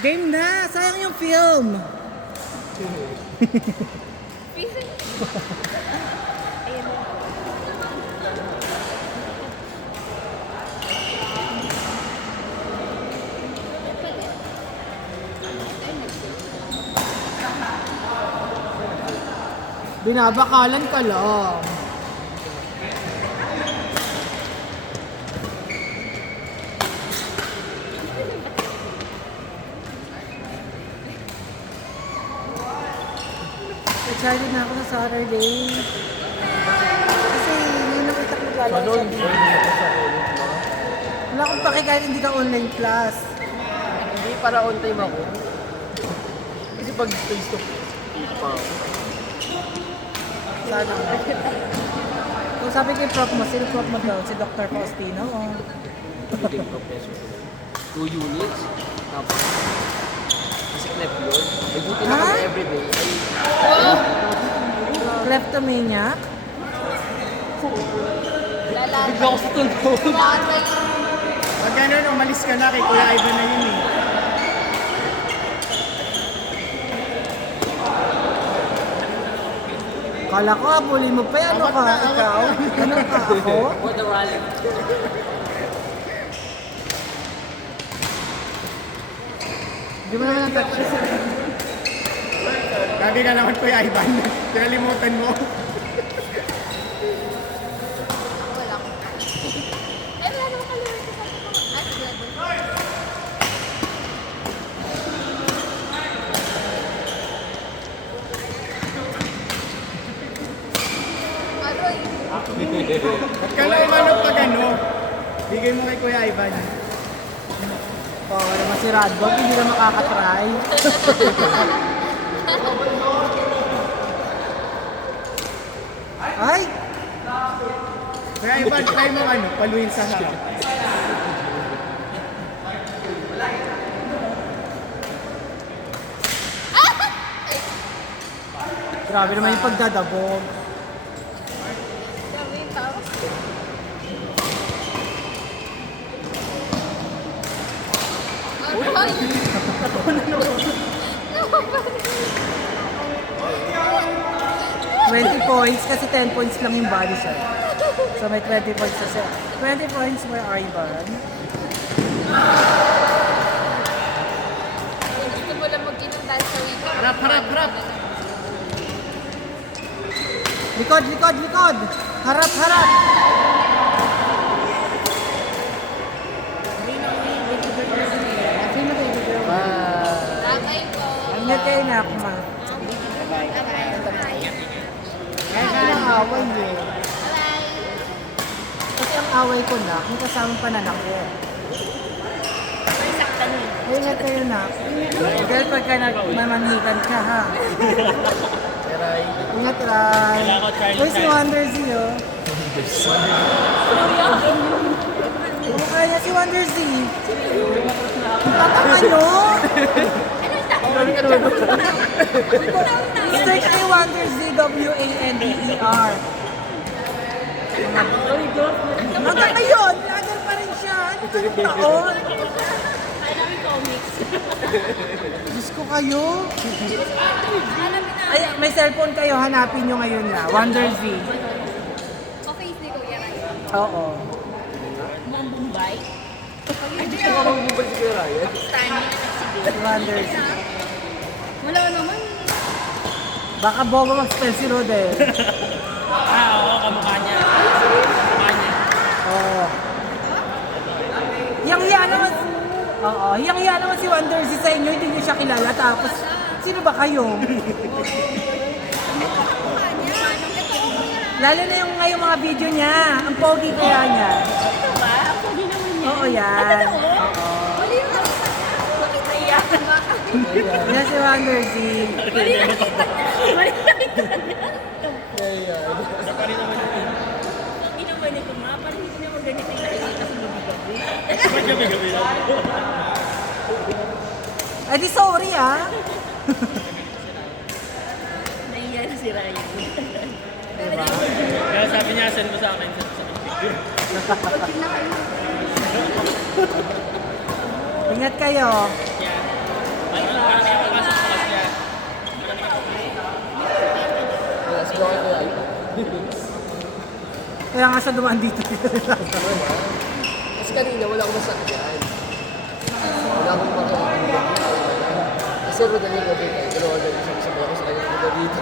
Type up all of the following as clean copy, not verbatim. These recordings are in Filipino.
Game na! Sayang yung film! Binabakalan ka lang. Excited na ako sa Saturday. Kasi yun nakita ko maglalaro sa video. Wala akong pake kahit hindi ka online class. Hindi, para on time ako. Kasi pag face to face pa ako. Sana nga. Kung sabi kay Prof mo, sino Prof mo daw? Si Dr. Faustino o? Hindi professor. 2 units. Tapos, kasi clef yun. May duty na kami everyday. Ay, Kleptomaniac? bigla ko sa tulog. Pag gano'n, umalis ka na kay Kuya Ivan na yun eh. Kala ko, abuli mo pa. Ano ka? Ikaw? Ano ka? Ako? What the rally? Di mo naman natouch. Gabi ka naman Kuya Ivan. Pinalimutan mo. Ay, wala naman kalimutan sa Aroy! Ba't ka lang ano pag ano? Bigay mo kay Kuya Ivan. Oo, naman si Radbob, hindi na makakatry. Ay! Kuya Ivan, try mo ano, paluin sa harap. Grabe naman yung pagdadabog. Dami yung tao. Aroy! 20 points kasi 10 points lang yung body shot. So may 20 points sa set. 20 points for Ivan. Kung gusto mo lang mag-inom dahil sa weekend. Harap, harap, harap! Likod, likod, likod! Harap, harap! Sino baby girl? Tagay ko. Ingat kayo na ako, ma. Kaya lang away eh. Kasi ang away ko na, kung kasamang pananakit. Ingat kayo na. Dahil pagka nagmamanhikan ka ha. Aray. Ingat Ray. Uy, si Wonder Z oh. Oo, kaya si Wonder Z. Tatanga nyo! Search kay Wonder Z, W-A-N-D-E-R. Hanggang ngayon, vlogger pa rin siya. Ano ka yung taon? Diyos ko kayo. Ay, may cellphone kayo, hanapin nyo ngayon na. Wonder Z. Pa-face ni Kuya Ray. Oo. Mga Bombay. Hindi ko ka magbubal si Kuya Ryan. Si Wonder Z. Wala naman. Baka bobo mag-spell si Rodel. Oo, kamukha niya. Kamukha niya. Oo. Hiyang-hiya naman. Oo, hiyang-hiya naman si Wonder Z sa inyo, hindi niyo siya kilala. Tapos, sino ba kayo? Lalo na yung ngayong mga video niya. Ang pogi kaya niya. Ito ba? Ang pogi naman niya. Oo, yan. Oo. Mali yung nakita niya. Makita niya. Yan si Wonder Z. Mali yung nakita niya. Mali yung nakita niya. Hindi naman ito ma. Parang hindi naman ganito yung nakikita sa gabi-gabi. Ay, di sorry ah. Nahiya na si Ryan. Kaya sabi niya, send mo sa akin sa picture. Ingat kayo. Wala, siguro ako yung iPad. Kaya nga siya dumaan dito. Kasi kanina wala akong masakyan. Wala akong makakalimutan. Kasi madali ko dito. Dalawa na isang ako sa kanya dito dito.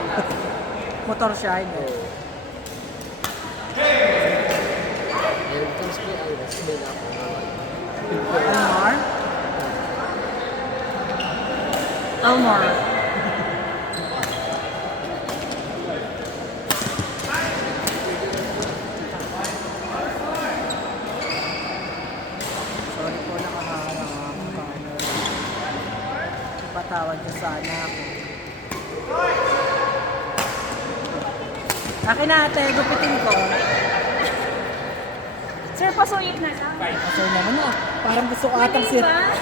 Motor siya, hindi. Meron ko sa may iris, may na ako. Elmar? Elmar. Sorry po, nakaharang ako. Patawad niyo sana ako. Akin na ate, gupitin ko. Sir, pasuyin na lang. Sir naman na. Parang gusto ko atang Mali si... ba?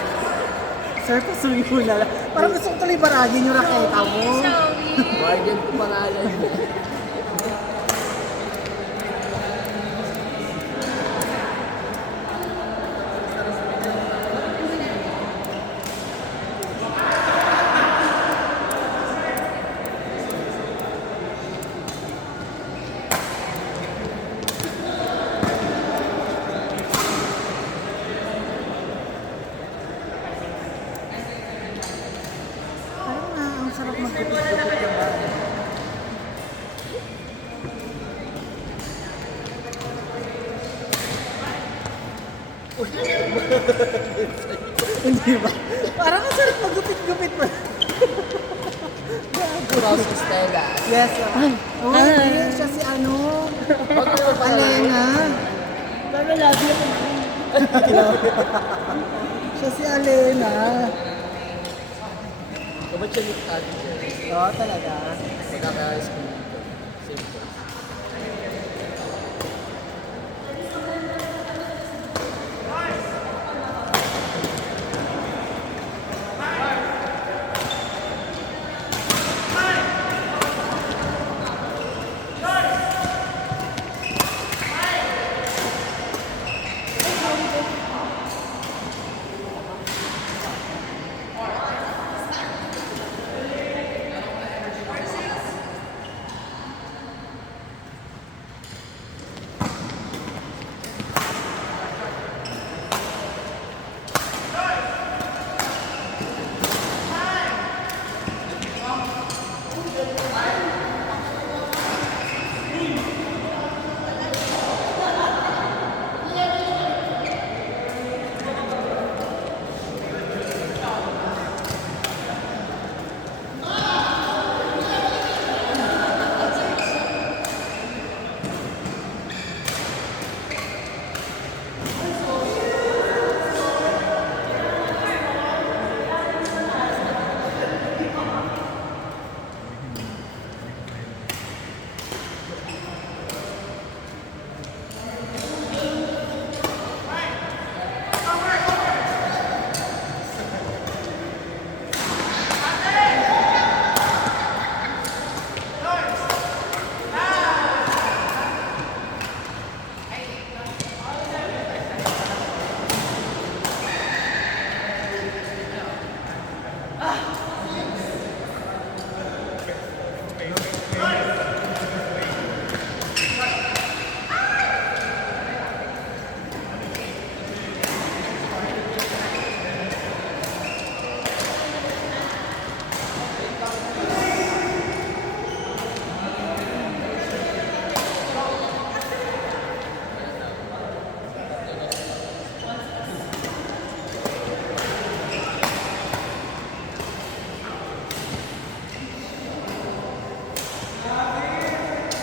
Sir, pasuyo mo na lang. Parang gusto ko tuloy baragin yung raketa mo. Sorry. Bargain ko pangalan. Parang nga, ang sarap magkupit-kupit yung bagay. Hindi ba? Parang ang sarap magkupit-kupit mo. Cross Stella. Yes. Oh, hindi. Siya si ano? Bakit naman pangalan? Alena. Parang lagi ako. Siya si Alena. Kapag siya yung tag niya, Oo, talaga. magkakayos ko dito. Same place.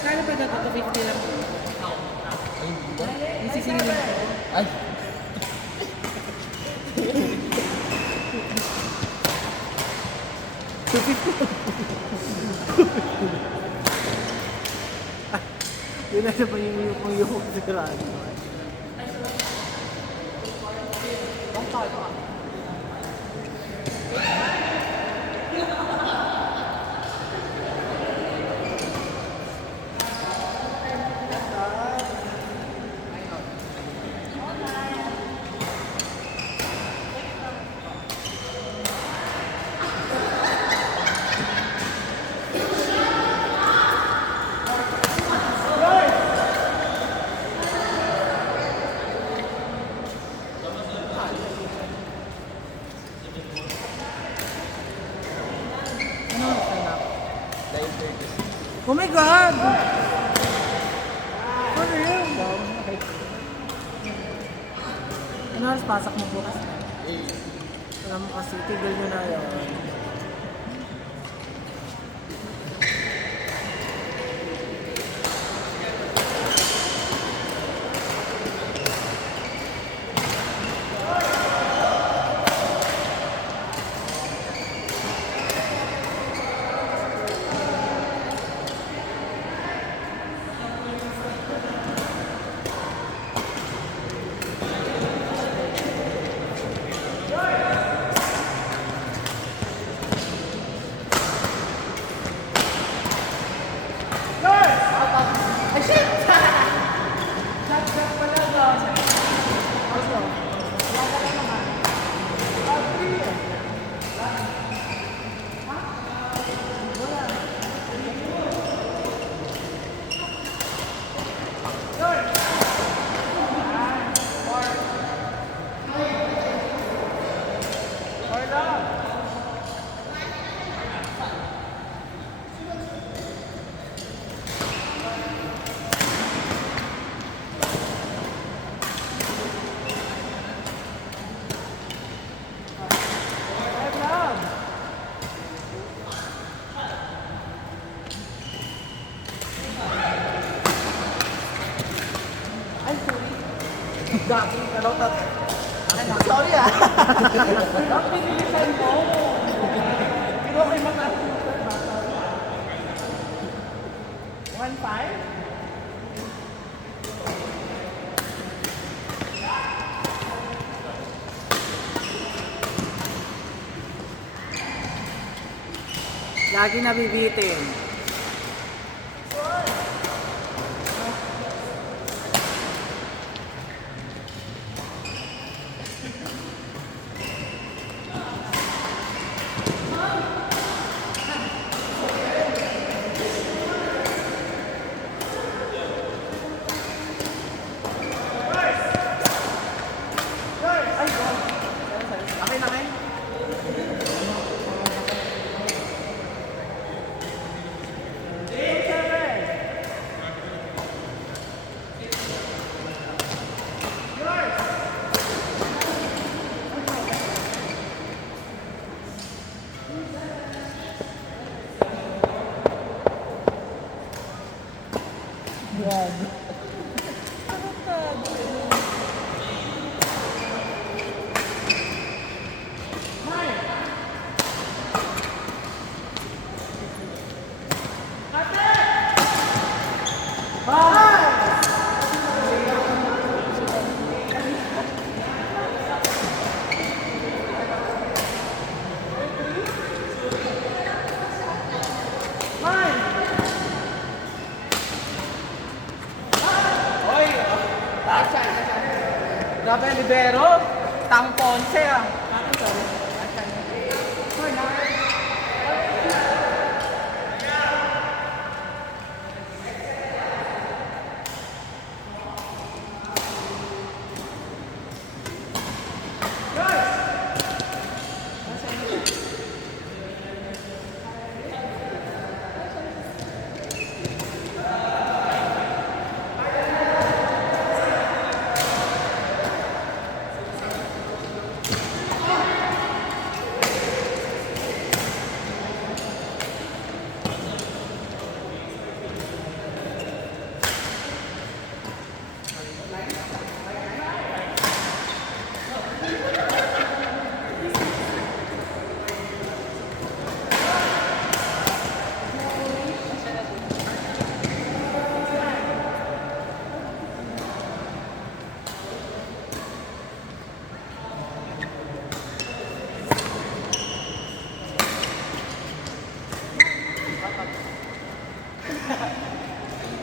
Kano ba ito? 250 lang. Isisingin lang ko. Ay! Yun na ba yung yuhok sigurado? Ano oras na na? 9:36. Oh my God! Ano yun? Ano oras pasok mo bukas? Alam mo kasi, tigil nyo na yun. Dami, pero sorry ah. Ang pinilisan mo. Pero okay mataas mo. 1-5? Lagi nabibitin. Okay na kayo? Grabe, libero. Tang Ponce ah.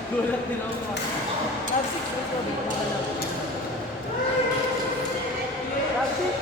Gulat din ako. Lab 6 ito. Lab 6.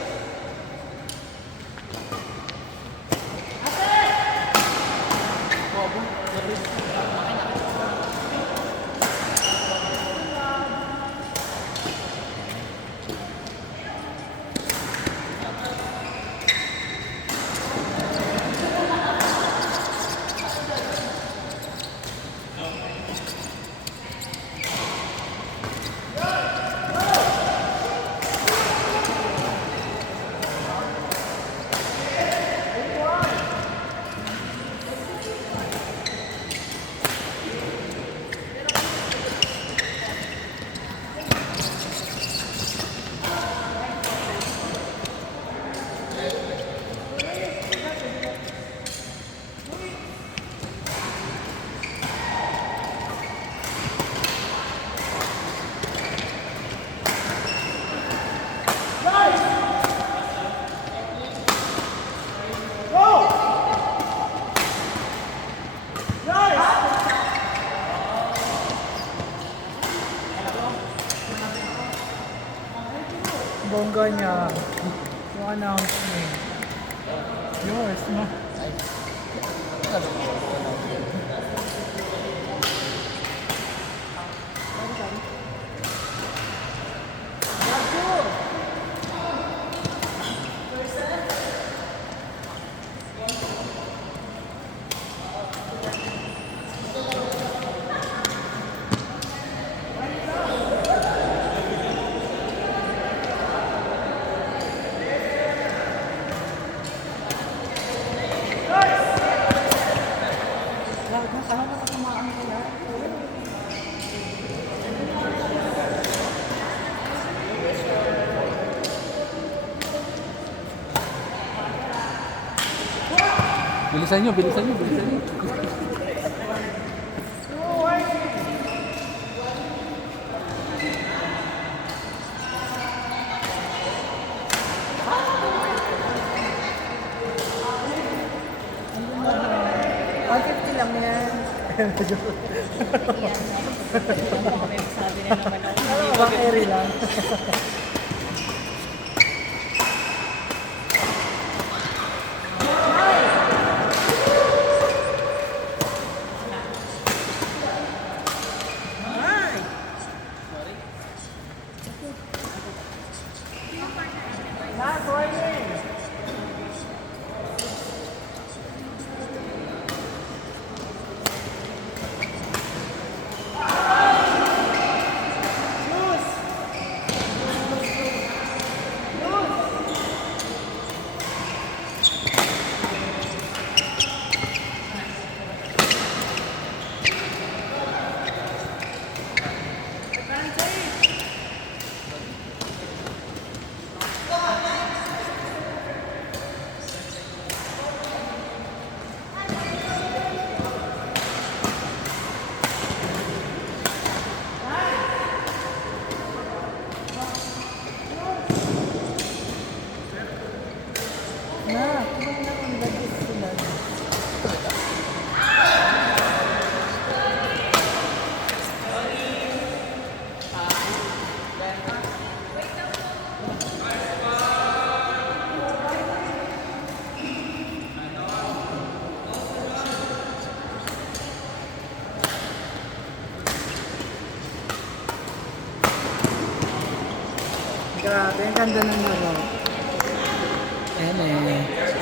Yung announcement. Yours, ma. Ay. Ano ba? Bilisan nyo, bilisan nyo, bilisan nyo. $150 lang yan. Yan. Baka may sabi na naman ako. Ano ba, carry lang. Na, kumain na ang lagis sila. Grabe, ang ganda ng laro. Ayan eh.